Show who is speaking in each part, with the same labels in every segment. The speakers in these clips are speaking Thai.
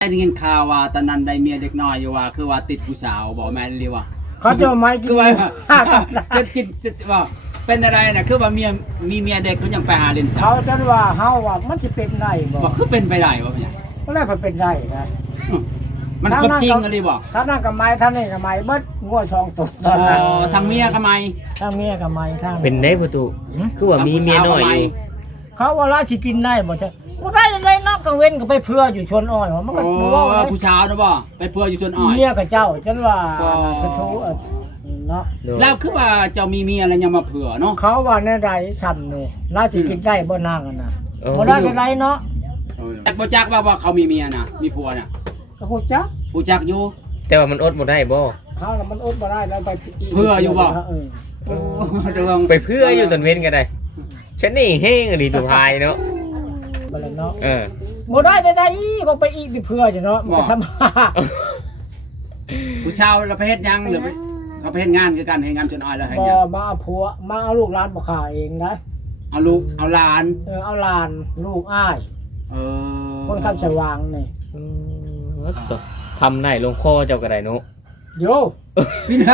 Speaker 1: ได้ยินข่าวว่าตอนนั้นได้เมียเด็กน้อยอยู่ว่าคือว่าติดผู้สาวบอกแม่นหรือว่า
Speaker 2: เขาจะไม่กิน
Speaker 1: คือว่ากินว่าเป็นอะไรน่ะคือว่าเมียเด็กเขายังไปหาเล่นสา
Speaker 2: เขา
Speaker 1: ว
Speaker 2: จะว่าเฮาว่ามันจะเป็นได้บ่
Speaker 1: บอกคือเป็นไปได้ว่าเป็นหยัง
Speaker 2: มันได้เป็นได้นะ
Speaker 1: มันก็จริงอะไรบ่
Speaker 2: ถ้านั่นกับไม้ท่านนี่กับไม้เบิดงัว2ตัวตอนนั้น
Speaker 1: ทางเมียทำไม
Speaker 2: ถ้าเมียกับไม้ทาง
Speaker 3: เป็นได้ประตูคือว่ามีเมียน้อยอยู่
Speaker 2: เขาว่าราสิกินได้บ่ใช่บ่ได้เลยเนาะกังเว้นก็ไปเพื่ออยู่ชนอ้อยมันก็บ่ว่า
Speaker 1: ผู้สาวนะบ่ไปเพื่ออยู่จนอ่อย
Speaker 2: เมียกับเจ้าจังว่าสะทูเนาะ
Speaker 1: แล้วคือว่าเจ้ามีเมียแล้วยังมาเผื่อเนาะ
Speaker 2: เขาว่าแน่ใดซ้ำนี่ราสิกินได้บ่นางกันน่ะบ่ได้ไดเนาะ
Speaker 1: แต่บ่จักว่าเขามีเมียน่ะมีผัวน่ะ
Speaker 2: ก็ฮู้จัก
Speaker 1: ผู้จักอยู่
Speaker 3: แต่ว่ามันอดบ่ได้บ่
Speaker 2: เขาน่ะมันอดบ่ได้แล้วไป
Speaker 1: เพื่ออยู่บ่ เรื่อง
Speaker 3: ไปเพื่ออยู่ตอนเว้นก็ได้ฉันนี่เฮงอดีตัวพายเนาะ
Speaker 2: บ่แล้วเนาะ
Speaker 3: เ
Speaker 2: บ่ได้ได้ก็ไปอีกเพื่อจะเนาะมันก็ทำ
Speaker 1: ผู้สาวเราไปเฮ็ดหยังหรือเขาไปเฮ็ดงานคือกันเฮ็ดงานจนอ่อยแล้วเฮ็ด
Speaker 2: บ่
Speaker 1: หยัง
Speaker 2: มาเอาผัวมาเอาลูกหลานบ่ขาเองนะ
Speaker 1: เอาลูกเอาหลาน
Speaker 2: เอาหลานลูกอ้าย
Speaker 1: เออ
Speaker 2: คนคำสว่างนี่
Speaker 3: ต่อทำได้ลงคอเจ้าก็ได้เนาะ
Speaker 2: โย
Speaker 1: พี่น้า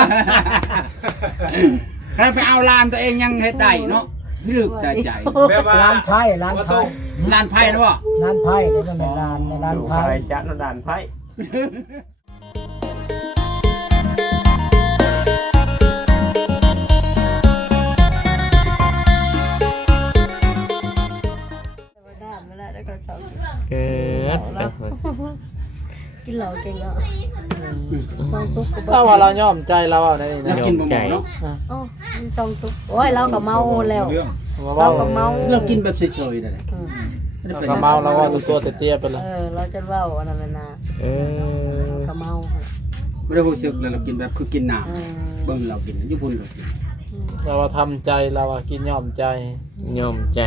Speaker 1: ใครไปเอาหลานตัวเองยังเฮ็ดได้เนาะพี่ลึกใจใจ
Speaker 2: ร้านไผ่ร้านไผ่
Speaker 1: หลานไผ่นะบ่
Speaker 2: ร้านไผ่นี่มันเป็นร้านในร้านไผ่
Speaker 3: จัดด่านไผ เกิด
Speaker 4: กินเหล้าเก่งเนาะซองตุ๊กก็
Speaker 5: ถ้า
Speaker 4: บ่
Speaker 5: ว่าเรายอมใจเราเอาในนี้
Speaker 1: แล้ว
Speaker 5: นะ
Speaker 1: กินบ่หมดเนาะ
Speaker 4: อ๋อซองตุ๊กโอ้ยเราก็เมาแล้ว
Speaker 5: ว่า
Speaker 4: เราก็เมา
Speaker 1: เรากินแบบเฉยๆนั่นแหละ
Speaker 4: อืม
Speaker 5: เราก็เมาแล้วว่าตัวเตี้ยๆไปเลย
Speaker 4: เราจะเว้าอันนั้นแหละนะ
Speaker 3: เออ
Speaker 4: ก็เมา
Speaker 1: ไม่ได้รู้สึกเลยเรากินแบบคือกินน้ำ
Speaker 4: เออ
Speaker 1: เบิ่งเรากินญี่ปุ่นเรากิน
Speaker 5: เราว่าทำใจเราว่ากินยอมใจ
Speaker 3: ยอมใจ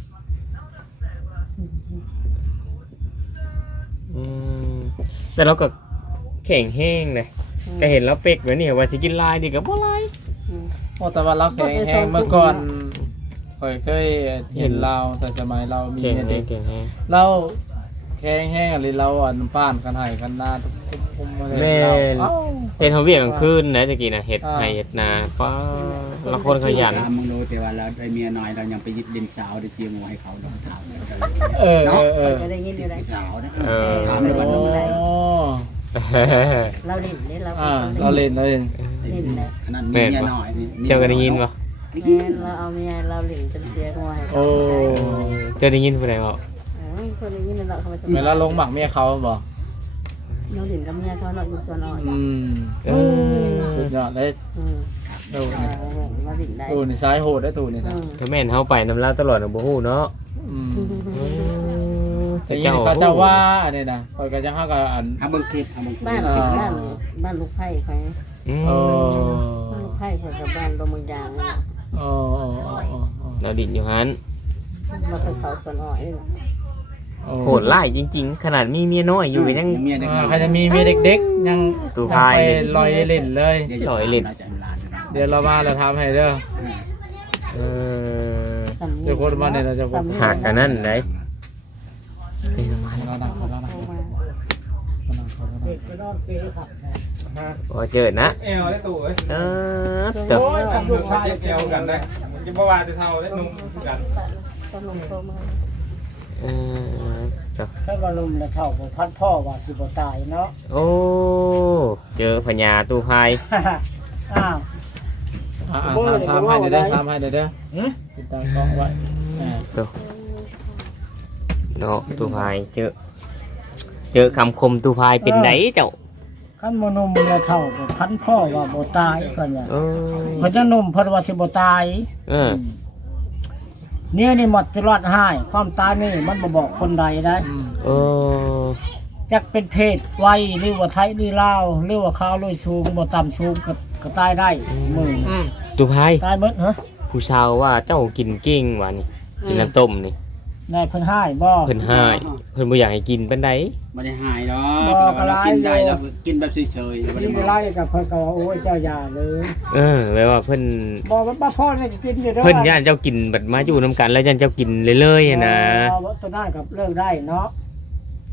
Speaker 3: แต่เราก็แข็งแห้งเลยก็เห็นแล้วเป็กไว้นี่ว่าสิกินลายดีกับบ่ลาย
Speaker 5: โอ้แต่ว่าเราแข็งแห้งเมื่อก่อนเคยเห็นเราแต่สมัยเรามี
Speaker 3: แข็งแห้
Speaker 5: เด็
Speaker 3: ง
Speaker 5: ก
Speaker 3: แข็งแห้ง
Speaker 5: เราแข็งแห้งอะไรเราอ่อนป้านกันให้กันหน้าทุกคุมมาเลย
Speaker 3: แม่
Speaker 5: เรา
Speaker 3: เฮ็ดเฮาเวียกกลางคืนนะตะกี้น่ะเฮ็ดให้เฮ็ดนาป้าละคนขยัน
Speaker 1: ถามมึงรู้แต่ว่าเราได้เมียน้อยเรายังไปยึดดินสาวได้เสียงหัวให้เขาเราถาม
Speaker 4: จะได้ยินอยู่ได้
Speaker 1: สาวนะถามในวัน
Speaker 5: โอ้
Speaker 1: นั้น
Speaker 4: เราเล่นนี่เรา
Speaker 5: เราเล่นเราเล่น
Speaker 1: ขนาดมีเมียน้อยนี่
Speaker 3: เจ้าก็ได้ยินบ่
Speaker 4: แม่เราเอาเมียเราเล่นจนเสียหัวให้
Speaker 5: โอ้
Speaker 3: เจ้าได้ยินผู้ใดบ่
Speaker 4: คนได้ยินเราเขาจะ
Speaker 5: เวลาลงหมักเมียเขาบ่
Speaker 4: เราเล่นกับเมียเขาเนาะอยู่ส่วนอ้อย
Speaker 3: เออ
Speaker 5: สุดยอดเลย
Speaker 4: อืม
Speaker 5: ดูนี่
Speaker 4: มาเล่นได้
Speaker 5: ดูนี่ซ้ายโหดได้ตูนี่นะ
Speaker 3: ถ้าแม่นเฮาไปนำลาวตลอดน่ะบ่ฮู้เนาะ
Speaker 5: แต่ยินเขาเจ้าว่าอันนี้นะคอยกันจะห้ากับอัน
Speaker 1: เอาเบิ่งคลิปเอาเบิ่งคลิ
Speaker 4: บ้าน
Speaker 1: ป
Speaker 4: บ้านลูกไผ่คอย
Speaker 3: อืม
Speaker 5: โอ้
Speaker 4: ลูกไผ่คอยกับบ้านลมเมืองยางนี่
Speaker 5: โอ้โอ้โอ้
Speaker 3: เราดินอยู่หัน
Speaker 4: มาไปเขาส่วนอ้อยนี่
Speaker 3: โหดร้ายจริงๆ ขนาดมีเมียน้อยอยู่ก็ยัง
Speaker 1: เมียเด็กน้อย
Speaker 5: ใครจะมีเมียเด็กๆยัง
Speaker 3: ตู่พาย
Speaker 5: ไปลอยเล่นเลย
Speaker 1: เดี๋ยวจะเราจะลาน
Speaker 5: เดี๋ยวเรามาเราทำให้เด้อ
Speaker 3: เออ
Speaker 5: เดี๋ยวคนมาเนี่ยเราจะบอก
Speaker 3: หักกันนั่นไหน
Speaker 5: เราหนักเราหนัก
Speaker 2: เด็กไปนอนเปรย์ครับ
Speaker 3: พอเจอนะ
Speaker 6: เอวได้ตู่เอ้ย
Speaker 3: เออเติบ
Speaker 6: ทำลูกชายเอวกันได้มันจะบ่ว่าจะเท่าได้นุ่มกัน
Speaker 4: สนุกโตมา
Speaker 3: เออเติบ
Speaker 2: ถ้าว่าลุมแล้วเท่าบ่พันพ่อว่าสิบ่ตายเนาะ
Speaker 3: โอ้เจอพญาตูพาย
Speaker 2: อ้าว
Speaker 5: ทำให้เด้อทำให้เด้อติดตามกล้องไว้
Speaker 3: เติบเนาะตูพายเจอคำคมตูพายเป็นไหนเจ้า
Speaker 2: คันบ่นุ่มแล้วเท่าบ่พันพ่อว่าบ่ตายเพิ่นว่า
Speaker 3: เออ
Speaker 2: เพิ่นจะนุ่มเพิ่นว่าสิบ่ตาย
Speaker 3: เออ
Speaker 2: เนี่ยนี่หมดจะรอดให้ความตายนี่มันบ่บอกคนใดได้
Speaker 3: เออ
Speaker 2: จักเป็นเพศไวยหรือว่าไทยหรือลาวหรือว่าขาวหรือสูงบ่ต่ำสูงก็ตายได้มือ
Speaker 3: ตูพาย
Speaker 2: ตายเบิดฮะ
Speaker 3: ผู้ชาวว่าเจ้ากินเก่งว่ะนี่กินน้ำต้มนี่
Speaker 2: ได้เพิ่นให้บ่
Speaker 3: เพิ่นให้เพิ่นบ่อยากให้กินปานใด
Speaker 1: ไม่ได้หายหรอกเรากินได้เรากินแบบเฉยๆไม่
Speaker 2: กิ
Speaker 1: ได้
Speaker 2: นไป
Speaker 1: มา
Speaker 2: ไล่กับเพิ่นก็ว่าโอ้ยเจ้าอย่าเลย
Speaker 3: แปลว่าเพิ่น
Speaker 2: บ่ว่าบ่พ่อนี่กินอยู่เด้อ
Speaker 3: เพิ่นย่านเจ้ากินบัดมาอยู่นํกันแล้วย่านเจ้ากินเลยๆอะนะ
Speaker 2: ตัวนั้นกับเลิกได้เนาะ
Speaker 3: แ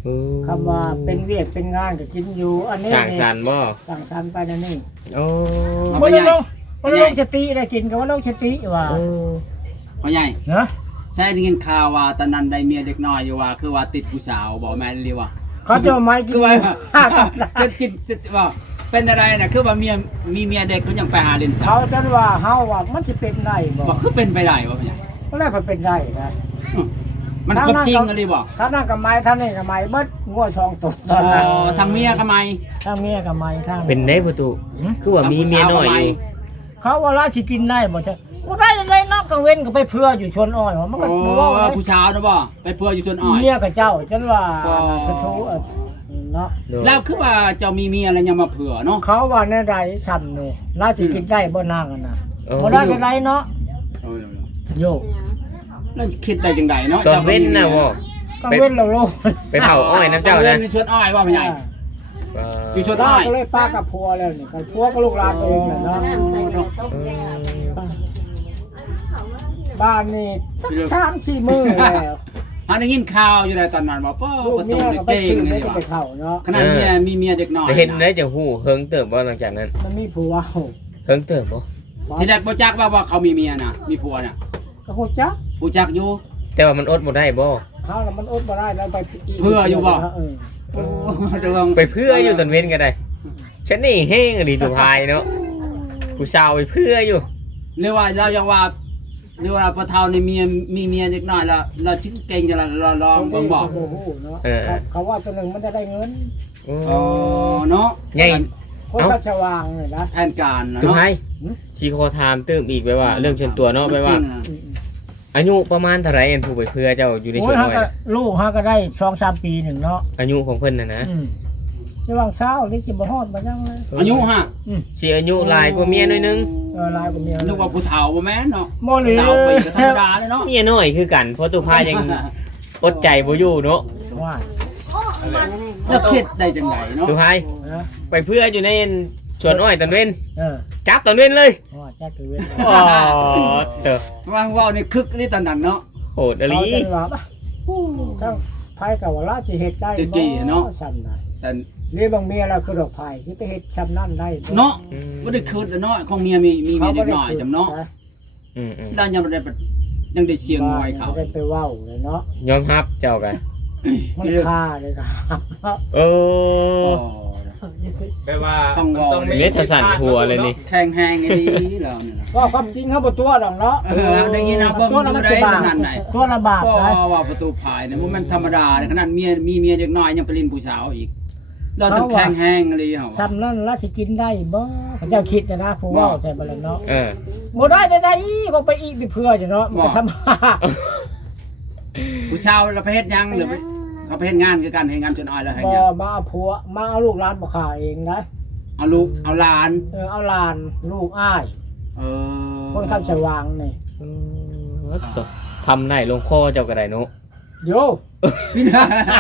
Speaker 2: คำว่าเป็นเวียกเป็นงานก็กินอยู่อันนี้
Speaker 3: สร้างสรรค์บ่
Speaker 2: สร้างสรรค์ไปนั่นนี่
Speaker 3: โอ้
Speaker 2: บ่ได้ลงบ่ได้ลงสติได้กินก็ว่าลงสติว่า
Speaker 1: พ่อใหญ่
Speaker 2: เนาะ
Speaker 1: ใช่ได้ยินข่าวว่าตอนนั้นได้เมียเด็กน้อยอยู่ว่าคือว่าติดผู้สาวบ่แม่นหรือว่า
Speaker 2: เขาจะเอาไม้กิน
Speaker 1: คือว่าจะกินว่าเป็นอะไรน่ะคือว่าเมียมีเมียเด็กก็ยังไปหาเล่นสา
Speaker 2: เขา
Speaker 1: ว
Speaker 2: จันว่าเฮาว่ามันสิเป็นได้บ่
Speaker 1: บอกคือเป็นไปได้บ่พ่อใหญ่
Speaker 2: ก็แล้วมันเป็นได้นะ
Speaker 1: มันก็จริงอะไรบ่
Speaker 2: ถ้านั่นกับไม้ท่านนี่กับไม้เบิดงัว2ตัวต
Speaker 1: อ๋
Speaker 2: อนนั้น
Speaker 1: อทางเมียทำไม
Speaker 2: ถ้าเมียกับไม้ทาง
Speaker 3: เป็นได้ประตูคือว่ามีเมียน้อยอยู่
Speaker 2: เขาว่าราสิกินได้บ่ใช่บ่ได้ยังไงนอกกังเว้นก็ไปเพื่ออยู่ชนอ้อยว่ามันก็
Speaker 1: โอ้
Speaker 2: บ่เว้าเลย
Speaker 1: ผู้สาวนะบ่ไปเพื่ออยู่ส่วนอ้อย
Speaker 2: เมียกับเจ้าจันว่า
Speaker 1: ก็
Speaker 2: กระทูเนาะ
Speaker 1: แล้วคือว่าเจ้ามีเมียแล้วยังมาเผื่อเนาะ
Speaker 2: เขาว่าแน่ใดซ้ำนี่ราสิกินได้บ่นางกันน่ะ
Speaker 3: เออ
Speaker 2: บ่ได้จังไดเนาะ
Speaker 1: เออ
Speaker 2: โย
Speaker 1: แล้วคิดได้จังไดเนาะ
Speaker 3: ตอนเว้นน่ะบ่
Speaker 2: กังเว้นแล้วโลก
Speaker 3: ไปเผาอ้อยน้ำเจ้า
Speaker 1: เว้
Speaker 3: นะ
Speaker 1: นในส่วนอ้อยว่าพ่อใหญ่ อยู่ชน
Speaker 2: ป้าก็เลยป้ากับพัวแล้วนี่กับพัวก็ลูกหลานตัวเองแหละเนาะบ้านนี่3-4มื้อแล้ว
Speaker 1: อันได้ยินข่าวอยู่ในตอนนั้นบ่ป้อ
Speaker 2: ลูก
Speaker 1: ประ
Speaker 2: เมี
Speaker 1: ตู
Speaker 2: ย
Speaker 1: นี่
Speaker 2: ก็ไป
Speaker 1: เก่ง
Speaker 2: ซื้อ
Speaker 1: เล
Speaker 2: ได้
Speaker 1: ย
Speaker 2: ก็
Speaker 1: ว่ะ
Speaker 2: ไปเข้าเนาะ
Speaker 1: ขนาดเมียมีเมียเด็กน้อย
Speaker 3: ได้เห็นได้จะฮู้เฮิงเติบบ่หลังจากนั้น
Speaker 2: มันมีผัว
Speaker 3: เฮิงเติบบ่
Speaker 1: ทีแรกบ่จักว่าเขามีเมียน่ะมีผัวน่ะ
Speaker 2: ก็ฮู้จัก
Speaker 1: ผู้จักอยู่
Speaker 3: แต่ว่ามันอดบ่ได้บ่
Speaker 2: เฮาน่ะมันอดบ่ได้แล้วไป
Speaker 1: เพื่ออยู่บ่
Speaker 2: เออ
Speaker 1: โอ้เรื่อง
Speaker 3: ไปเพื่ออยู่ตอนเว้นก็ได้ฉันนี่เฮงอดีตุภายเนาะผู้สาวไปเพื่ออยู่
Speaker 1: หรือว่าเราอยากว่าหรือว่าพอเฒ่านี่เมียมีเมียเด็กน้อยแล้วเราชิเก่งจะเราลองเบิ่งบ่
Speaker 2: โอ้โหเนาะ
Speaker 3: เออ
Speaker 2: เขาว่าตัวหนึงมันจะได้เงิน
Speaker 1: อ๋อเนาะ
Speaker 3: ไง
Speaker 2: คนก็สว่างเลยนะ
Speaker 1: แผนการนะ
Speaker 3: ตุ
Speaker 1: เนาะ
Speaker 3: ภายสิขอถามเติมอีกไปว่า เรื่องส่วนตัวเนาะไปว่า อายุประมาณเท่าไหร่อันผู้ไปเพื่อเจ้าอยู่ใน
Speaker 2: โอ้
Speaker 3: ช่วย น
Speaker 2: ฮะ
Speaker 3: น้อย
Speaker 2: ก็
Speaker 3: น่ะ
Speaker 2: ลูกฮะก็ได้2-3 ปีหนึ่งเนาะ
Speaker 3: อายุของเพิ่นน่ะนะ
Speaker 2: จะวางเช้านี่สิบ่ฮอดบ่ยังเลย
Speaker 1: อายุฮะ
Speaker 3: สิอายุหลายกว่าเมียหน่อยนึง
Speaker 2: ลายกว่าเมีย
Speaker 1: นึกว่าผู้เฒ่าบ่แม่นเนาะ
Speaker 2: บ่เหลือ
Speaker 1: สาวไปก็ธรรมดาเลยเนาะ
Speaker 3: เมียน้อยคือกันเพราะตุภายังอดใจบ่อยู่เนาะ
Speaker 2: ว่า
Speaker 1: แล้วคิดได้จังไดเนาะ
Speaker 3: ตุภาย
Speaker 2: นะ
Speaker 3: ไปเพื่ออยู่ในสวนอ้อยตอนเว้น
Speaker 2: เออ
Speaker 3: จับตอนเว้นเลย
Speaker 2: ว่าจักคือเว้น
Speaker 3: อ๋อเตอ
Speaker 1: วางเว้านี่คึกนี่ตอนนั้นเนาะ
Speaker 3: โหดอลี
Speaker 2: เขาจะว่าปะทั้งไผก็ว่าราสิเฮ็ดได้ซ้ำได้
Speaker 1: แต่
Speaker 2: เรียบางเมียแล้วคือดอกไผ่สิไปเฮ็ดซ้ำนั่นได้บ่
Speaker 1: เนาะบ่ได้คิดเนาะของเมียมีเมียเด็กน้อยจำเนาะ
Speaker 3: อืม
Speaker 1: แล้วยังบ่ได้ยังได้เสียงงอยเขา
Speaker 2: บ่ได้ไปเว้าเลยเนาะ
Speaker 3: ยอมรับเจ้ากัน
Speaker 2: มันค่าเลยครับ
Speaker 3: โอ้
Speaker 6: แปลว่า
Speaker 1: ต้องวอ
Speaker 6: มี
Speaker 3: เนื้อสั่นหัวเลยนี่
Speaker 1: แข็งแฮงไอ้นี่แล้วนี่นะ
Speaker 2: ก็ความจริงเขาบ่ตัวดอกเนาะ
Speaker 1: เออได้ยินเอาเบิ่งดูได้ตอนนั้นไหน
Speaker 2: ตัวละบาท
Speaker 1: ก็
Speaker 2: นะ
Speaker 1: ว่าประตูภายเนี่ยมันธรรมดาเนี่ยขนาดเมียมีเมียเด็กน้อยยังไปลินผู้สาวอีก เราต้องแข็งแฮงอะไรเหรอ
Speaker 2: ซ้ำนั่นละสิกินได้บ่เขาเจ้าคิดนะผู้เว้าใส่บ่ล่ะเนาะ
Speaker 3: เออ
Speaker 2: บ่ได้ได้ก็ไปอีกไปเพื่อจะเนาะมันก็ทำ
Speaker 1: ผู้สาวเราไปเฮ็ดยังหรือเขาไปเฮ็ดงานคือกันเฮ็ดงานจนอ้อยแล้วเฮ็ด
Speaker 2: บ่
Speaker 1: ยัง
Speaker 2: มาเอาผัวมาเอาลูกหลานบ่ขาเองนะ
Speaker 1: เอาลูกเอาหลาน
Speaker 2: เอาหลานลูกอ้าย
Speaker 1: เออ
Speaker 2: คนคำสว่างนี่
Speaker 3: ตกทำได้ลงคอเจ้าก็ได้เนาะ
Speaker 2: โย
Speaker 1: พี่น้า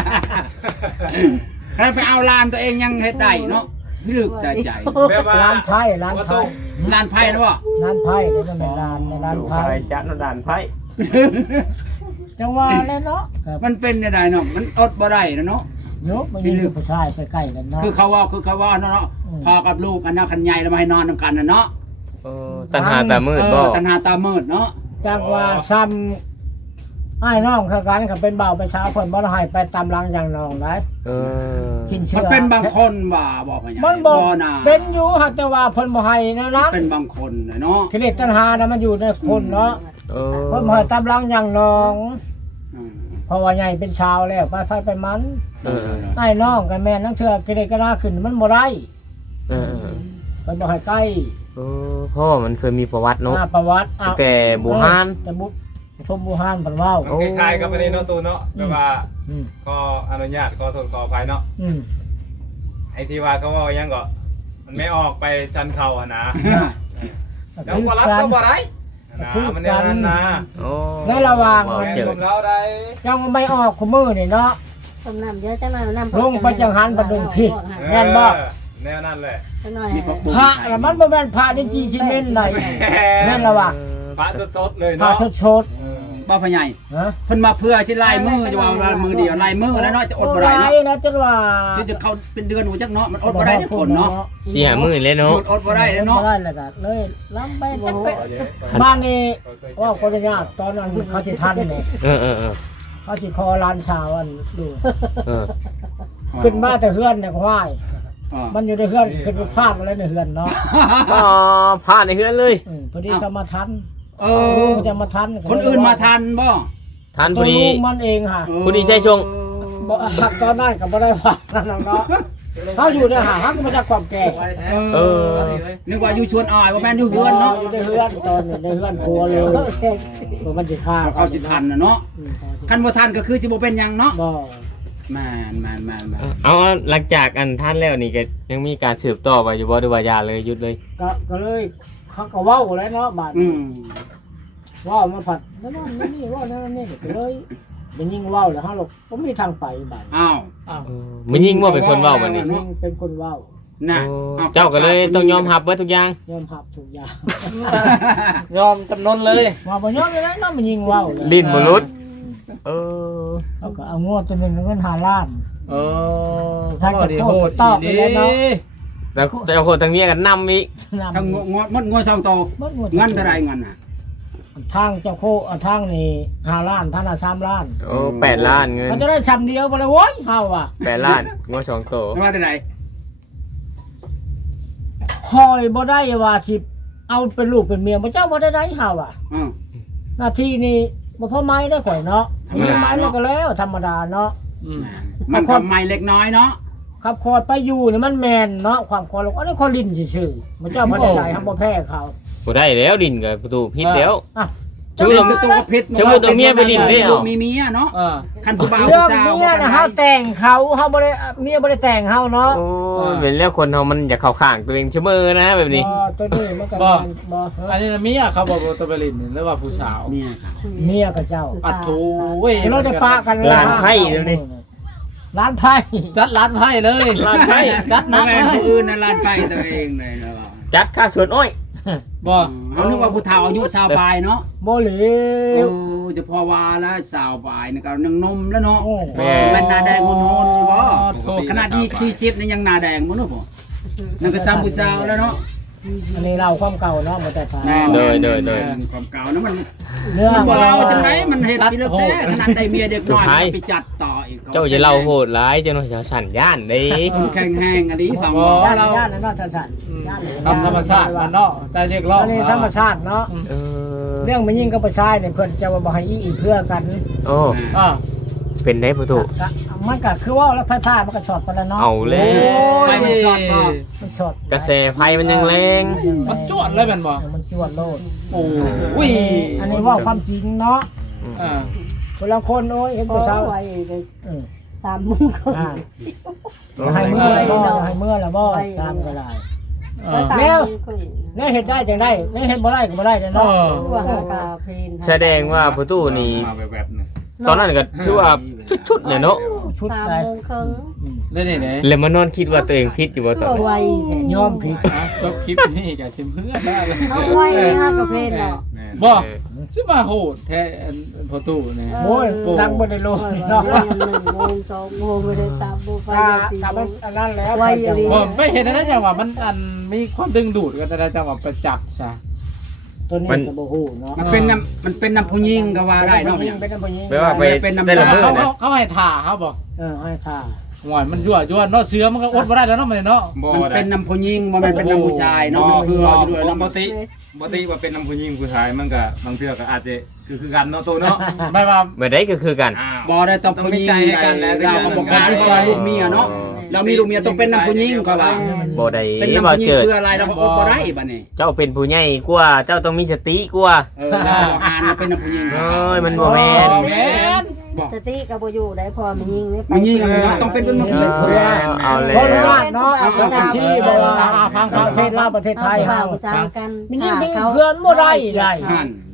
Speaker 1: ใครไปเอาหลานตัวเองยังเฮ็ดได้เนาะพี่ลึกใจใจ
Speaker 6: แบบว่า
Speaker 2: ร้านไผ่ร้านไผ่
Speaker 1: หลานไพ่แล้วบ่
Speaker 2: ร้านไผ่นี่มันเป็นร้านในร้านไผ่
Speaker 3: จัดนดานไพ่
Speaker 2: จังหวะเลยเนาะ
Speaker 1: มันเป็นได้เนาะมันอดบ่ได้เนาะ
Speaker 2: โยมันมีลูกผู้ชายไปใกล้กันเนาะ
Speaker 1: คือเขาว่าเนาะพอกับลูกกันนะคันใหญ่แล้วมาให้นอนนำกันนะเนาะ
Speaker 3: ตันหาตามืดบ่
Speaker 1: ตันหาตามืดเนาะ
Speaker 2: จังว่าซ้ำอ้ายน้องคือกันเขาเป็นเบาไปเช้าเพิ่นบ่ได้ให้ไปตามหลังอย่างน้องได้
Speaker 3: เออ
Speaker 2: ชินเชื่
Speaker 1: มัน
Speaker 2: อ
Speaker 1: เป็นบางคนว่าบอกว่าอย่าง
Speaker 2: มันบอก
Speaker 1: น่ะ
Speaker 2: เป็นอยู่หากแต่ว่าเพิ่นบ่ให้นะนะ
Speaker 1: เป็นบางคนเนาะ
Speaker 2: กิเลสตัณหานะมันอยู่ในคนเนาะ
Speaker 3: เอ
Speaker 2: เพิ่นบ่ให้ตามหลังอย่างน้อง
Speaker 1: อืม
Speaker 2: เพราะว่าใหญ่เป็นชาวแล้วไปมัน
Speaker 3: เออ
Speaker 2: ไอ้น้องกับแม่นั่งเชื่อกิเลสก็น่าขึ้นมันบ่ได้
Speaker 3: เออ
Speaker 2: เพิ่นบ่ให้ใกล้
Speaker 3: เพราะว่ามันเคยมีประวัติเนาะ
Speaker 2: ประวัติ
Speaker 3: แต่บูฮาน
Speaker 2: แต่บุชมบูฮานเพิ่นเว้า
Speaker 6: มันคล้ายๆกับอันนี้เนาะตูนเนาะแบบว่า
Speaker 2: อืม
Speaker 6: ก็อนุญาตก็ทนขออภัยเนาะ
Speaker 2: อืม
Speaker 6: ไอ้ที่ว่าเขาว่ายังก็มันไม่ออกไปจันเขาอะนะแล้วก็รับก็บ่ได้นะมันแนวนั้นนะ
Speaker 3: โอ้
Speaker 2: ในระหว่าง
Speaker 6: แม่
Speaker 3: เจอ
Speaker 6: ผมเราได้
Speaker 2: ยังไม่ออกคู่มือนี่เนาะ
Speaker 4: ต้มน้ำเยอะจังหน่อยน้ำ
Speaker 2: ลงไปจังหันบัดดึงผิด แม่นบ่
Speaker 6: แนวนั้นแหละ
Speaker 4: จังหน่อย
Speaker 1: มีพระปุ
Speaker 2: พระน่ะมันบ่แม่นพระที่จีชิเม่นไหนแม่นละว่า
Speaker 6: พระสดๆเลย
Speaker 2: พระ
Speaker 6: เนาะ
Speaker 2: สด
Speaker 6: เออ
Speaker 1: บ่พ่อใหญ่
Speaker 2: ฮะ
Speaker 1: เพิ่นมาเพื่อสิลายมือจะว่ามือเดียวลายมือแล้วเนาะจะอดบ่ได้เนาะ
Speaker 2: นะจนว่า
Speaker 1: จะเข้าเป็นเดือนหัวจักเนาะมันอดบ่ได้เนี่ยผลเนาะ
Speaker 3: 4-5 มื้อเลยเนาะ
Speaker 1: อดบ่ได้เลยเนาะ
Speaker 2: บ่ได้เลยก็เลยล้ำไปจักไปบ้านนี่ว่าคนญาติตอนนั้นเขาสิทันนี่
Speaker 3: เออ
Speaker 2: เขาสิคอลานชาวอันดู
Speaker 3: เออ
Speaker 2: ขึ้นมาแต่เฮือนเนี่ยก็ว่าย
Speaker 1: อ๋อ
Speaker 2: มันอยู่ในเฮือนขึ้นไปพาดอะไรในเฮือนเนาะ
Speaker 3: อ๋อพลาดในเฮือนเลย
Speaker 2: พอดีจะมาทัน
Speaker 1: เอ
Speaker 2: ลู
Speaker 1: อก
Speaker 2: จะมาทัน
Speaker 1: คนอื่นมาทันบ่
Speaker 3: ทันพ
Speaker 2: ตัว
Speaker 3: อดี
Speaker 2: ลูกมันเองค่ะ
Speaker 3: ผู้ดีใช้ช่วง
Speaker 2: บ่หักตอนนั้นก็บ่ได้ว่านั่นเนาะเขาอยู่ในหาฮักมาจากความแก่
Speaker 3: เออ
Speaker 1: นึกว่าอยู่ชวนอ้อยบ่แม่นอยู่เฮือนเนาะ
Speaker 2: อยู่ในเฮือนตอนในเฮือนครัวเลยมันสิฆ่า
Speaker 1: เขาสิทันน่ะเนาะคันบ่ทันก็คือสิบ่เป็นหยังเนาะ
Speaker 2: บ่
Speaker 1: แม่น
Speaker 3: เอาหลังจากอันท่านแล้วนี่ก็ยังมีการสืบต่อไปอยู่บ่หรือว่าอย่าเลยหยุดเลย
Speaker 2: ก็เลยเขาก็เว้าแล้วเนาะบาด
Speaker 1: อืม
Speaker 2: เว้ามาผัดนั่นนี่เว้านั่นนี่ก็เลยมันยิ่งเว้าแล้วฮะลูกผมมีทางไปบาด
Speaker 1: อ้าว
Speaker 3: มันยิ่งว่าเป็นคนเว้าบัดนี้
Speaker 2: ยิ่งเป็นคนเว้า
Speaker 1: น่ะ
Speaker 3: เจ้าก็เลยต้องยอมรับเบิดทุกอย่าง
Speaker 2: ยอมรับทุกอย่าง
Speaker 5: ยอมจำนนเลย
Speaker 2: ว่าบ่ยอมเลยนะเนาะมันยิ่งเว้าเลย
Speaker 3: ลิ้นบ่หลุดเออ
Speaker 2: เขาก็เอางวดตัวหนึงเงิน5ล้าน
Speaker 5: เออ
Speaker 2: ถ้าจะโทษตอบไปแล้วเนาะ
Speaker 3: แล้วเจ้าคนทางเมียกันนำอีก
Speaker 1: ทั้งงวดมดงวด2โตเงินเท่าใดเงินน่ะ
Speaker 2: ทางเจ้าโคทางนี่5ล้านทางน่ะ3ล้าน
Speaker 3: โอ้8 ล้านเงิน
Speaker 2: เขาจะได้ซ้ำเดียวบ่เลยโว้ยเฮาอ่ะ
Speaker 3: 8 ล้านงวด2โต
Speaker 1: ว่าเท่าใด
Speaker 2: คอยบ่ได้ว่าสิเอาเป็นลูกเป็นเมียบ่เจ้าบ่ได้ได้เฮาอ่ะ
Speaker 1: อือ
Speaker 2: หน้าที่นี่บ่พอไม้ได้ข่อยเนาะ
Speaker 1: ธรรมดา
Speaker 2: มีไม้แล้วก็แล้วธรรมดาเนาะ
Speaker 1: มันทำไมเล็กน้อยเนาะ
Speaker 2: ครับคอยไปอยู่นี่มันแม่นเนาะความคอยลงอันนี้คอยลิ้นซื่อๆบ่เจ้าบ่ได้ได้ครับบ่แพ้เขา
Speaker 3: บ่ได้แล้วดินกับประตูพิษแล้ว
Speaker 2: อ่ะ
Speaker 3: ชูเรา
Speaker 1: ตัวผิด
Speaker 3: จะพูดเอาเมียไปดินได้เหรอ
Speaker 1: ลูกมีเมียเนาะ คันผู้บ่าว
Speaker 2: เรื่อง
Speaker 1: ผู้สาว
Speaker 2: เมียนะเฮาแต่งเขาเฮาบ่ได้เมียบ่ได้แต่งเฮาเนาะ
Speaker 3: โอ้ยเป็นแล้วคนเฮามันอยากเข้าข้างตัวเองเสมอนะแบบนี้
Speaker 2: ตัวนี้มันก็
Speaker 5: บ่
Speaker 2: บ่
Speaker 5: อันนี้นะเมียเขาบอกว่าตัวไปลินนี่หรือว่าผู้สาว
Speaker 1: เมียครับ
Speaker 2: เมียกับเจ้า
Speaker 5: ปัดทูเว้ย
Speaker 2: เราได้ปะกัน
Speaker 3: ร้านไพ่เดี๋ยวนี้
Speaker 2: ร้านไพ่
Speaker 5: จัดร้านไพ่เลย
Speaker 3: ร้านไพ่
Speaker 5: จัดหนัก
Speaker 1: แม่
Speaker 5: เล
Speaker 1: ผู้
Speaker 5: ย
Speaker 1: อื่นน่ะลานไปตัวเองเลยเนาะ
Speaker 3: จัดค่าสวนอ้อย
Speaker 5: บ่
Speaker 1: เอานึกว่าผู้เฒ่าอายุสาวปลายเนาะ
Speaker 2: บ่เหล
Speaker 1: เอ
Speaker 2: ว
Speaker 1: อจะพอว่าแล้วสาวปลายนี่ก็ยังนมแล้วเนาะ
Speaker 2: โอ้
Speaker 3: แม่
Speaker 1: มันหน้าแดงโหนๆอยู่บ่
Speaker 5: โทษ
Speaker 1: ขนาดที่40นี่ยังหน้าแดงบ่เนาะพ่อนั่นก็ซ้ำผู้สาวแล้วเนาะ
Speaker 2: อันนี้เราความเก่าเนาะบ่แต่ทาน
Speaker 1: แม่
Speaker 3: โดย
Speaker 1: ความเก่านะมัน
Speaker 2: เรื่อง
Speaker 1: บ่เราจังไดมันเฮ็ดพี่เลิกแต่ขนาดได้เมียเด็กน้อยไปจัดต่ออีก
Speaker 3: เจ้าจะเล่าโหดร้ายเจ้าหน่อยชาวสันย่านเด้
Speaker 1: ผมแข็งแห้งอันนี้ฟัง
Speaker 5: อ๋อ
Speaker 1: บ่
Speaker 2: ญาติญาติเนาะท่านสั่นญาติ
Speaker 5: ทำธรรมชาติมันเนาะแต่เรียกร้อง
Speaker 2: อันนี้ธรรมชาติเนาะ
Speaker 3: เออ
Speaker 2: เรื่องมันยิ่งกับผู้ชายเนี่ยเพิ่นจะว่าบ่ให้อีเพื่อกัน
Speaker 3: โอ้
Speaker 5: อ่า
Speaker 3: เป็นได้ประตู
Speaker 2: ก็มันก็คือว่าแล้วไผ่ๆมันก็ช็อตไปแล้วเนาะ
Speaker 3: เอาแล้
Speaker 1: ไป
Speaker 3: ว
Speaker 1: มันสอดบ่
Speaker 2: มันช็อต
Speaker 3: กระแสไฟมันยังแรง
Speaker 5: มันจวดเลยแม่นบ่
Speaker 2: มันจวดโลด
Speaker 5: โอ้ย
Speaker 2: อันนี้ว่าความจริงเนาะ
Speaker 5: อ่า
Speaker 2: คนละคนโอ้ยเห็นผู้สาว
Speaker 4: ไว้เลย
Speaker 2: อืม
Speaker 4: 3 มื้อก็
Speaker 2: อ่าให้เมื่อละบ่ให้เมื่อละบ่ตามก็ได้
Speaker 5: อ่า
Speaker 2: แล้ว เนี่ยเฮ็ดได้จังได้เนี่ยเฮ็ดบ่ได้ก็บ่ได้
Speaker 5: เอ
Speaker 2: เนาะ
Speaker 5: อ
Speaker 4: ว่าหากาเพลน
Speaker 3: แสดงว่าประตูนี่
Speaker 6: มาแบบๆนึง
Speaker 3: ตอนนั้นก็ถือว่าชุดๆเนี่ยเนาะ
Speaker 2: ชุด
Speaker 4: 3
Speaker 2: ไป
Speaker 4: โมงครึ่ง
Speaker 5: ได้นี่ไหน
Speaker 3: แล้วมานอนคิดว่าตัวเองผิดอยู่ว่าตอน
Speaker 4: ก็
Speaker 3: นั้น
Speaker 4: ไวแท้
Speaker 2: ยอมผิด
Speaker 5: จบคลิปนี้กับทีมเพื่อนได้เลย
Speaker 4: เอาไว้ไม่หากาเพลนเนาะ
Speaker 5: บ่สิมาโหดแท้พอตู้นี่
Speaker 2: โอ้ยดังบ่ได้โลด
Speaker 4: เนาะ
Speaker 2: เนาะ
Speaker 4: 1 โมง 2 โมงไม่ได้3 โมงไป
Speaker 2: ถ้า
Speaker 4: 4
Speaker 2: มันอันนั้นแล้ว
Speaker 4: ไวอยู่ดี
Speaker 5: บ่ไม่เห็นนะจังหวะมันอันมีความดึงดูดกันแต่จังหวะประจับซะ
Speaker 2: ตัวนี้ก็บ่ฮู้เนาะ
Speaker 1: มันเป็นน้ำผู้หญิงก็ว่าได้เนาะ
Speaker 2: เป็นน้ำผู้หญิง
Speaker 3: ไม่ว่าไป
Speaker 1: เป็นน้ำ
Speaker 3: ได้ละมือ
Speaker 5: เขา
Speaker 3: นะ
Speaker 5: เขาให้ถ่าเขาบอก
Speaker 2: ให้ท่า
Speaker 5: หวานมันยั่วเนาะเสือมันก็อดบ่ได้แล้วเนาะมันเนาะ
Speaker 1: มันเป็นน้ำผู้หญิงบ่แม่นเป็นน้ำผู้ชายเนาะมันคืออยู่ด้วย
Speaker 6: ป
Speaker 1: เนาะ
Speaker 6: กติว่าเป็นน้ำผู้หญิงผู้ชายมันก็บางเทื่อก็อาจจะคือกันเนาะตัวเนาะ
Speaker 5: ไม่ว่า
Speaker 3: เมื่อได้ก็คือกัน
Speaker 6: อ้าว
Speaker 1: บ่ได้ต้องผู้หญิงเราก็บ่กล้าที่ว่าลูกเมียเนาะเรามีลูกเมียต้องเป็นน้ำผู้หญิงก็ว่า
Speaker 3: บ่ได้
Speaker 1: เป็นน้ำ
Speaker 3: บ่
Speaker 1: ผู้หญิง
Speaker 3: เจิด
Speaker 1: คืออะไรเราก็อดบ่ได้บัดนี้
Speaker 3: เจ้าเป็นผู้ใหญ่กว่าเจ้าต้องมีสติกว่า
Speaker 1: อ่านเป็นน้ำผู้หญิง
Speaker 3: โอ้ยมันบ่แม่น
Speaker 5: แม่น
Speaker 4: สติก็บ่อยู่ได้พอมันยิงนี่ไป
Speaker 1: ผู้หญิงต้องเป็นน้ำผู้หญิง
Speaker 3: เอาแล้
Speaker 2: ขออนุ
Speaker 3: ว
Speaker 2: ญาตเนาะเอาที่บ่ว่าฟังข่าวเทศลาวประเทศไทย
Speaker 4: เฮา
Speaker 2: เฮา
Speaker 4: ซ้ำกัน
Speaker 2: มันยิ่งดีเพื่อนบ่ได้ได้
Speaker 1: นั่น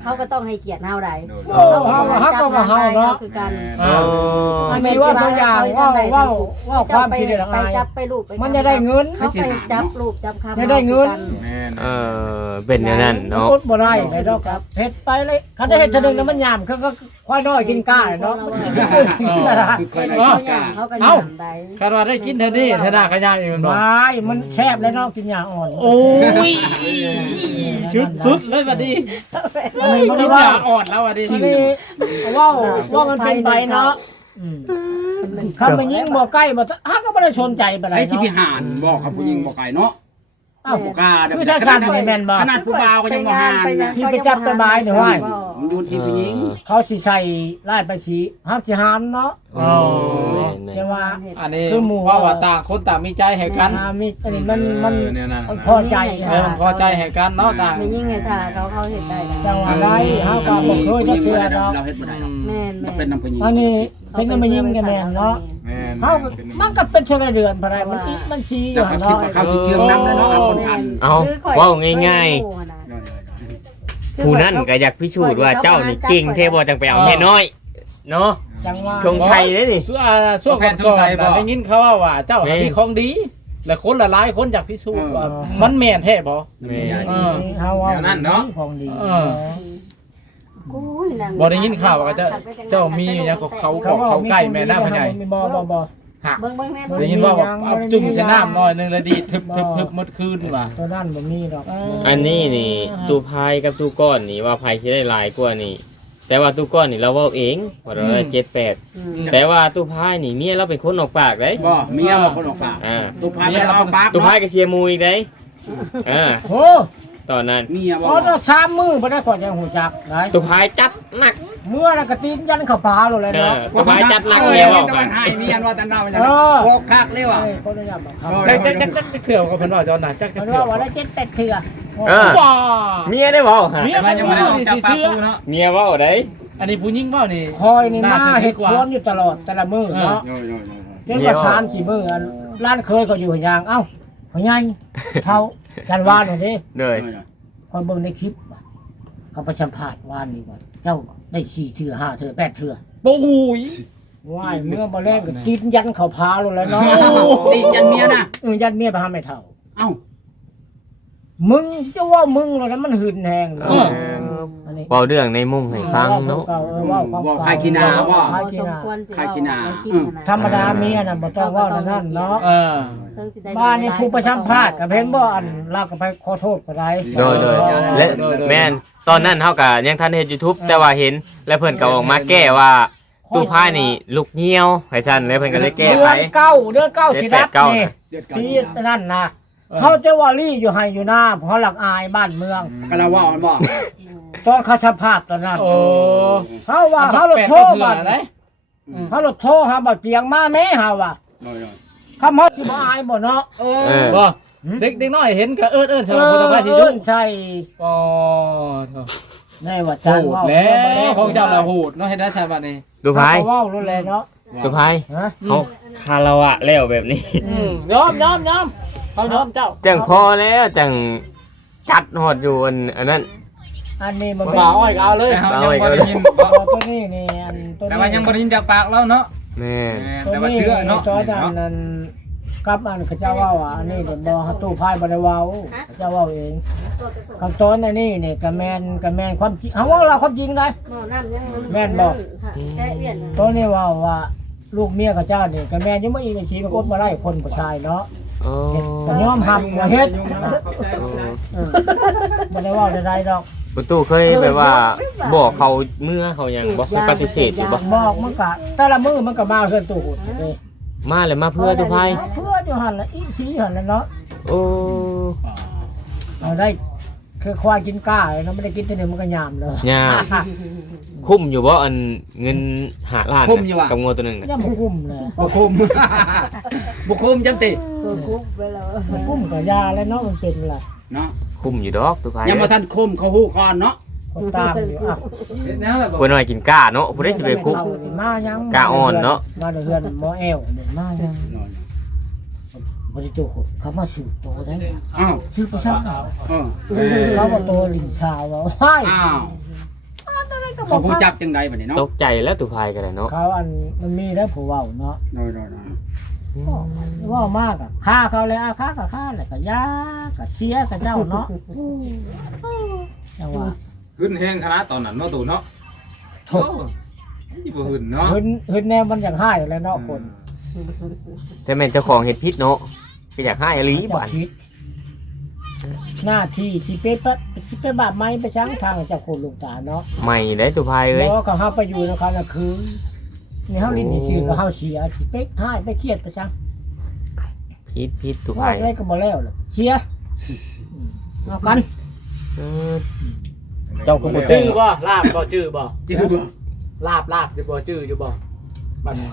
Speaker 4: เขาก็ต้องให้เกียรติเฮาได้
Speaker 2: โอ้เฮาก็ว่าเฮาเนาะ
Speaker 4: คือกัน
Speaker 3: อ๋อ
Speaker 2: อันนี้ว่าตัวอย่างว่าความคิดได้
Speaker 4: ไป
Speaker 2: ง่าย
Speaker 4: จับไปลูกไป
Speaker 2: มันจะได้เงิน
Speaker 4: เขาไปจับลูกจับคำ
Speaker 2: จะได้เงิน
Speaker 6: แม่น
Speaker 3: เป็นอย่างนั้นเนาะ
Speaker 2: อดบ่ได้เลยเนาะครับเฮ็ดไปเลยคันได้เฮ็ดเทื่อนึงแล้วมันยามก็ควายน้อยกินก้าเนาะ
Speaker 1: คือเคยได้
Speaker 4: เขา
Speaker 1: กินกา
Speaker 4: เขาก็ยามได้
Speaker 5: คาดว่าได้กินเท่านี้เท่าหน้าขยะอีกมันบ่
Speaker 2: ไม่มันแคบแล้วเนาะกินยาอ่อน
Speaker 5: โอ้ยชุดสุดเลยบัดนี้
Speaker 2: อันนี้มัน
Speaker 5: กิน
Speaker 2: ว่าย
Speaker 5: าอ่อนแล้วบัดนี้
Speaker 2: อันนี้ว่ามันเป็นไปเนาะคำมันยิ่งบ่ใกล้บ่ก็บ่ได้สนใจปานใด
Speaker 1: ไอ้ที่
Speaker 2: เนาะ
Speaker 1: พี่หานบอกครับผู้หญิงบอกไก่เนาะ
Speaker 2: อ้าว
Speaker 1: บอกกา
Speaker 2: คือถ้าสั่นนี่แม่นบ่
Speaker 1: ขนาดผู้บ่าวก็ยังบ่หาน
Speaker 2: ที่ไปจับไปบายเนี่ยว่า
Speaker 1: มันอยู่ที่ผู้หญิง
Speaker 2: เขาสิใส่ลายไปสีห้ามสิหามเนาะ
Speaker 5: อ๋อ
Speaker 2: แต่ว่า
Speaker 5: อันนี้
Speaker 2: คือหมู่
Speaker 5: เพราะว่าต่างคนต่างมีใจให้กัน
Speaker 2: มีอันนี้มัน
Speaker 6: เนี่ยนะ
Speaker 2: มันพอใจ
Speaker 5: มันพอใจให้กันเนาะต่าง
Speaker 4: ไม่ยิ่งไงถ้าเขาเห็นได้
Speaker 2: จังหวะใดเฮาก็บ่เคยจะเชื่อเนาะ
Speaker 1: เราเฮ็ดบ่ได้
Speaker 4: แม่น
Speaker 1: มันเป็นน้ำผู้หญิง
Speaker 2: อันนี้เป็นมันยิ่งกันแม่นเนาะ
Speaker 6: แม่น
Speaker 2: เฮามันก็เป็นเชื่อเดือนพะไรมันชี้อ
Speaker 1: แล้
Speaker 2: ยู่
Speaker 1: วเขา
Speaker 2: หั่น
Speaker 1: คิด
Speaker 2: เนาะ
Speaker 1: ว่าเขาสิเชื่อมน้ำแล้วเนาะเอาคนทัน
Speaker 3: เอาเว้าง่ายๆผู้นั้นก็อยากพิสูจน์ว่าเจ้านี่เก่งแท้บ่จังไปเอาแม่น้อยเนาะ
Speaker 2: จังว่า
Speaker 3: ชงชัยเด้นี่
Speaker 5: ส่วนก่อนได้ยินเขาว่าเจ้ามีของดี และคนละหลายคนอยากพิสูจน์ว่ามันแม่นแท้บ่
Speaker 2: เฮาว่าของดี
Speaker 5: บ่ได้ยินข่าวว่าเจ้ามีหยังก็เขาของเขาใกล้แม่น้าพ่อใหญ่
Speaker 2: บ่
Speaker 4: เบิ่งแน่
Speaker 5: ได้ยินว่าเอาจุ่มใส่น้ำหน่อยนึงแล้วดีดทึบๆหมดคืนว่า
Speaker 2: ตัวนั้นบ่มีดอก
Speaker 3: อันนี้นี่ตู้พายกับตู้ก้อนนี่ว่าพายสิได้หลายกว่านี่แต่ว่าตู้ก้อนนี่เราเว้าเองว่าเราได้7-8แต่ว่าตู้พายนี่เมียเราเป็นคนออกปากเด้
Speaker 1: บ่เมียบ่คนออกปาก
Speaker 3: อ่า
Speaker 1: ตุพายไปเอาปาก
Speaker 3: ตู้พายก็เชียร์มูอีกเด้
Speaker 2: โอ้
Speaker 3: ตอนนั้น
Speaker 1: เมียบ่
Speaker 2: พอเรา3มื้อบ่ได้ก่อนยังหูจักได้
Speaker 3: ตู้พายจัดหนัก
Speaker 2: เมื่อแล้วก็ตีนยันเข้าปลาเลยเนาะ
Speaker 3: ตู้พายจัดหนักเมียบอก
Speaker 1: ตะวันให้เมียว่าแต่น้ามันจะ
Speaker 2: เออ
Speaker 1: โกคักเลยว่ะ
Speaker 2: ก็ได้ยามครับ
Speaker 5: จักเถื่อก็เพิ่นว่าจอนน่ะจัก
Speaker 2: มัน
Speaker 5: เถื่อ
Speaker 2: ว่าได้เจ็ดเต็ดเถื่อ
Speaker 5: ว้า
Speaker 3: เมียได้เว้าฮะ
Speaker 5: เมียมันยังบ่ได้ออกจากปากกูเนาะ
Speaker 3: เมียเว้าได้
Speaker 5: อันนี้ผู้หญิงเว้านี่
Speaker 2: คอยนี่มาเฮ็ดสวนอยู่ตลอดแต่ละมื้อเนาะ
Speaker 1: โยโยโย
Speaker 2: เรียกว่า3-4มื้อร้านเคยก็อยู่หยังเอ้าพ่อใหญ่เฒ่ากันว่าหน่อยดิ
Speaker 3: เลย
Speaker 2: คอยเบิ่งในคลิปเขาประชัมภาษณ์ว่านนี่ว่าเจ้าได้4เถื่อ5เถื่อ8เถื่อ
Speaker 5: ปุ้ย
Speaker 2: ว้ายเมื่อบ่แรงก็กินยันเข้าพาเลยเนาะ
Speaker 1: ตียันเมียนะ
Speaker 2: ยันเมียไปหาแม่เฒ่า
Speaker 1: เอ้า
Speaker 2: มึงจะว่ามึงแล้วนะมันหืนแหงเนาะอันนี้
Speaker 3: เว้าเรื่องในมุมให้ฟังเนาะ
Speaker 2: ว่าใครกินา ธรรมดาเมียน่ะบ่ต้องเว้านั่นเนาะบ้านนี่ผู้ประชัมภาษณ์ก็เห็นบ่อันลาก็ไปขอโทษก็ได้
Speaker 3: โดยและแม่นตอนนั้นเฮาก็ยังทันเฮ็ด YouTube แต่ว่าเห็นแล้วเพิ่นก็ออกมาแก้ว่าตู้พายนี่ลูกเหี่ยวให้ซั่นแล้วเพิ่นก็เลยแก้
Speaker 2: เดื
Speaker 3: ไข
Speaker 2: อน9สิรับนี่ที่นั่นนะเขาจะว่าลี่อยู่ให้อยู่หน้าเพราะหลักอายบ้านเมือง
Speaker 1: กะละว่ามันบ่
Speaker 2: ตอนเขาสัมภาษณ์ตอนนั้น
Speaker 5: โอ้
Speaker 2: เขาว่าเขารถโทรบัดเขารถโทรหาบัดเตียงมาแม่เฮาว่า
Speaker 1: โดย
Speaker 2: คำเฮาสิบ่อายบ่เนาะ
Speaker 5: บ่เด็กน้อยเห็นก็เอิ้นๆสำหรับคนภาษียุ่ง
Speaker 2: ใช่
Speaker 5: อ๋อ
Speaker 2: แน่ว่า
Speaker 5: โห
Speaker 2: จัง
Speaker 5: ด
Speaker 2: ว่า
Speaker 5: แล้วของเจ้าละโหดเนาะเฮ็ดได้ใช่บัดนี้
Speaker 3: ตู้พาย
Speaker 2: เว้ารุ่นแรงเนาะ
Speaker 3: ตู้พาย
Speaker 2: ฮะ
Speaker 3: เฮาคาราวะแล้วแบบนี้
Speaker 5: ยอมเขายอมเจ้า
Speaker 3: จังพอแล้วจังจัดฮอดอยู่อันนั้น
Speaker 2: อันนี้มัน
Speaker 5: บ่อ้อยก็เอาเลย
Speaker 6: แต่ยังบ่ได้ยิน
Speaker 2: ตัวนี้นี่อันตัวนี้
Speaker 6: แต่ว่ายังบ่ได้ยินจากปากเราเนาะ
Speaker 3: แม่
Speaker 6: แต่ว่าเชื่อเนาะ
Speaker 2: ตัวดันนั้นกับอันเขาเจ้าว่าว่าอันนี้เดี๋ยวบ่ฮัตู้พายบ่ได้เว้าเขาเจ้าเว้าเองคำตอนอันนี้นี่ก็แม่นความจริงเฮาเว้าเราความจริงได้ ตัวนี้ว่าลูกเมียกับเจ้านี่ก็แม่นยังบ่อีกสิมันอดบ่ได้คนผู้ชายเนาะ
Speaker 3: โอ้
Speaker 2: ก็ยอมรับว่าเฮ็ดบ่ได้เว้าใดๆดอก
Speaker 3: ประตูเคยแบบว่าบอกเขาเมื่อเขายังบอกให้ปฏิเสธอยู่บ่
Speaker 2: บอกมันก็แต่ละมื้อมันก็มาเฮือนตู้หุ่นเด้
Speaker 3: มาเลยมาเพื่อตู้พาย
Speaker 2: เพื่ออยู่หั่นละอีสีหั่นละเนาะ
Speaker 3: โอ้
Speaker 2: เอาได้คือควายกินก้าเนาะไม่ได้กินแต่เดียวมันก็ยามเลย
Speaker 3: ย่าคุ้มอยู่บ่อันเงิน5ล้านกับงัวตัวนึงน่ะ
Speaker 2: ยังบ่กุ้มเลย
Speaker 1: บ่คุมบ่คุมจังติ
Speaker 2: บ่กุ้มก็ยาแล้วเนาะมันเป็นล่ะ
Speaker 1: เนาะ
Speaker 3: คุ้มอยู่ดอกตู้พาย
Speaker 1: ยังบ่ทันคุมเขาฮู้ก่อนเนาะ
Speaker 2: คนตามอยู่อ่ะ
Speaker 6: เฮ็ดแนวแบบ
Speaker 3: ผู้น้อยกินก้าเนาะผู้ใดสิไปคุ้ม
Speaker 2: มายัง
Speaker 3: กะอ่อนเนาะ
Speaker 2: มาเฮือนหมอแอวเด้มายังบ่ได้ตู้เขามาสืบโตได้
Speaker 1: อ้าว
Speaker 2: สืบไปซัก
Speaker 1: เออ
Speaker 2: เขาว่าโตลินชาวว่าว้าย
Speaker 1: อ้าว
Speaker 2: ก็บ
Speaker 1: เขา
Speaker 2: อก
Speaker 1: ผู้จับจังไดบัดนี้เนาะ
Speaker 3: ตกใจแล้วตุภายกันเลยเนาะ
Speaker 2: เขาอันมันมีได้ผู้เว้าเนาะ
Speaker 1: โดย
Speaker 2: เว้ามากอ่ะฆ่าเขาเลยฆ่าก็ฆ่าแหละก็ยาก็เสียกับเจ้าเนาะจังว่า
Speaker 6: ขึ้นแห้งขนาดตอนนั้นเนาะตู่เนาะ
Speaker 2: ถูก
Speaker 6: ที่บ่ขึ้นเนาะ
Speaker 2: หึนแนวมันอย่างให้แล้วเนาะคน
Speaker 3: แต่แม่นเจ้าของเฮ็ดผิดเนาะก็อยากให้อลีบ่อัน
Speaker 2: ผิดหน้าที่ที่เป็นบาปไม้ไปช้างทางเจ้าคนลูกตาเนาะ
Speaker 3: ใหม่ได้ตุภายเอ้ย
Speaker 2: แล้วก็เฮาไปอยู่นะครับน่ะคือนี่เฮาลิ้นนี่ชื่อก็เฮาเสียสิไปให้ไปเครียดไปช้าง
Speaker 3: ผิดตุ
Speaker 2: ว่า
Speaker 3: ภาย
Speaker 2: อะไรก็บ่แล้วล่ะเสียเอากัน
Speaker 3: เออ
Speaker 5: เจ้าก็บ่จื้อบ่ลาบบ่จื้อบ่
Speaker 1: จื้อบ่
Speaker 5: ลาบอยู่บ่จื้ออยู่บ่บัดนี้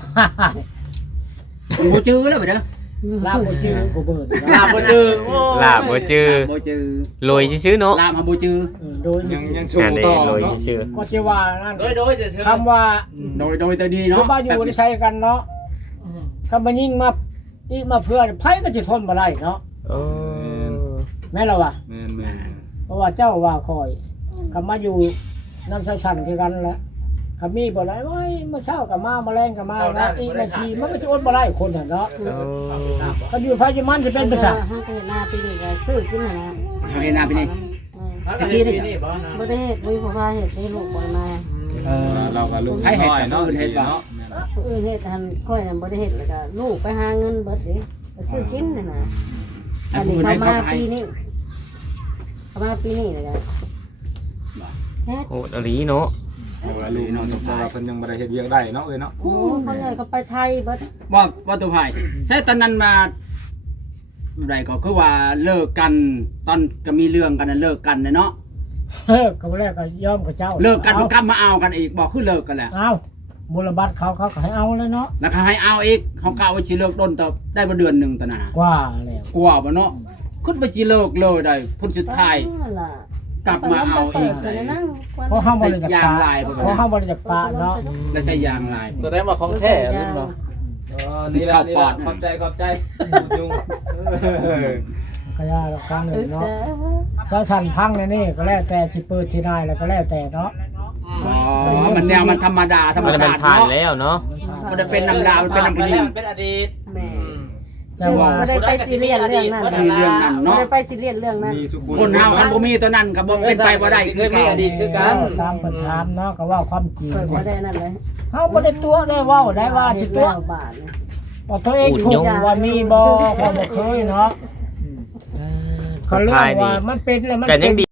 Speaker 1: บ่จื้อแล้วบัดเด้อ
Speaker 2: ลาบบ่ชื่อบ่เบิ่น
Speaker 5: ลาบบ่จื้อโอ้
Speaker 3: ลาบบ่จื้อ
Speaker 1: บ่จื้อ
Speaker 3: ลอยซื่อๆเนาะ
Speaker 1: ลามบ่จื้อ
Speaker 2: โดย
Speaker 6: ยังสู้
Speaker 3: งานได้
Speaker 6: ต่อ
Speaker 3: ลอย
Speaker 6: เนาะ
Speaker 3: ซื่อ
Speaker 2: ก็สิว่านั่น
Speaker 5: โดยจะเชื่อ
Speaker 2: คำว่า
Speaker 1: โดยตัวนี้
Speaker 2: คือ
Speaker 1: เนาะ
Speaker 2: มาอยู่ในใช้กันเนาะคำว่ายิ่งมาอีกมาเพื่อไผก็สิทนบ่ได้เนาะ
Speaker 3: ๆเออ
Speaker 2: แม่นล่ะวะ
Speaker 6: แม่น
Speaker 2: เพราะว่าเจ้าว่าคอยคำมาอยู่น้ำชันคือกันแหละคำมีบ่ได้โอ้ยเมื่อเช้าก็มาแมลงก็มานะอีกนาทีมันก็สิอดบ่ได้คนน่ะเนาะ
Speaker 3: เออ
Speaker 2: ก็อยู่ไผสิมันสิเป็นไปซะ
Speaker 4: ห้างก็เห็นหน้าปีนี้ก็ซื้อขึ้นมานะ
Speaker 1: เฮาเห็นหน้าพี่นี่
Speaker 5: ตะกี้นี่บ่นะ
Speaker 4: บ่ได้เฮ็ดบ่มีผู้พาเฮ็ดให้ลูกบ่มา
Speaker 6: เราก็ลูกน้อยเนาะเนาะ
Speaker 4: ผู้อื่นเฮ็ดหันค่อยนั่นบ่ได้เฮ็ดแล้วก็ลูกไปหาเงินเบิดเด้ไปซื้อกินนั่นน่ะอันนี้เขามาปีนี้เลยก็เฮ็ด
Speaker 3: โหดอลีเนาะ
Speaker 6: ลูกเนาะเพราะว่าเพิ่นยังบ่ได้เฮ็ดเวียกได้เนาะเอ้ยเนาะ
Speaker 4: โอ้คนใหญ่ก็ไปไทยเบิด
Speaker 1: ว่าตัวไผ่ใช่ตอนนั้นมาไรก็คือว่าเลิกกันตอนก็มีเรื่องกันน่ะเลิกกันเนาะ
Speaker 2: ก็บ่แล้วก็ยอมกับเจ้า
Speaker 1: เลิกกันก็กลับมาเอากันอีกบอกคือเลิกกันแล้ว
Speaker 2: เอ้ามูลบัตรเขาก็ให้เอาแล้วเนาะ
Speaker 1: แล้วเขาให้เอาอีกเขากล่าวว่าสิเลิกต้นต่อได้บ่เดือนหนึงตะนะ
Speaker 2: กว่าแล้ว
Speaker 1: กลัวบ่เนาะคุณไปสิเลิกเลยได้พุ่นสุดท้ายกลับมาเอาอีก
Speaker 2: เพราะเฮาบ่ได้จัก
Speaker 1: ยาง
Speaker 2: ปา
Speaker 1: ลายบ่
Speaker 2: เพราะเฮาบ่ได้จักปาเนาะ
Speaker 1: แล้วใช้ยางลาย
Speaker 5: แสดงว่าของแท้รุ่นบ่นี่ละนี่ละขอบใจยุง
Speaker 2: ก็ยาครั้งหนึงเนาะซะสั่นพังนี่ก็แล้วแต่สิเปิดสิได้แล้วก็แล้วแต่เนาะ
Speaker 1: อ๋อมันแนวมันธรรมดาธรรม
Speaker 3: มัน
Speaker 1: ชาติ
Speaker 3: ผ่าน
Speaker 1: เนาะ
Speaker 3: แล้วเนาะ
Speaker 1: มันจะเป็นน้ำลาวมันเป็นน้ำพริก
Speaker 5: เป็นอดีต
Speaker 4: แม่
Speaker 2: แต่ว่า
Speaker 4: บ่ได้ไปซีเรียสเรื่องนั้น
Speaker 1: มีเรื่องนั้น
Speaker 4: บ่
Speaker 1: เนาะ
Speaker 4: ได้ไปซีเรียสเรื่องนั้น
Speaker 6: มีสุขุ
Speaker 1: คนเฮาคันบ่มีตัวนั้นก็บ่เป็นไปบ่ได้
Speaker 5: เคยมีอดีตคือกัน
Speaker 2: ตามเพิ่นถามเนาะก็ว่าความจริง
Speaker 4: เคยบ่ได้นั่นเลย
Speaker 2: เฮาบ่ได้ตัวได้เว้าได้ว่าสิตัว
Speaker 4: บาทนะ
Speaker 2: ว่าตัวเองถูกว่ามีบ่เขาบ่เคยเนาะเขาเรื่องว่ามันเป็นแล้วมัน
Speaker 3: กัน
Speaker 2: เป็
Speaker 3: ยัง
Speaker 2: น
Speaker 3: ดี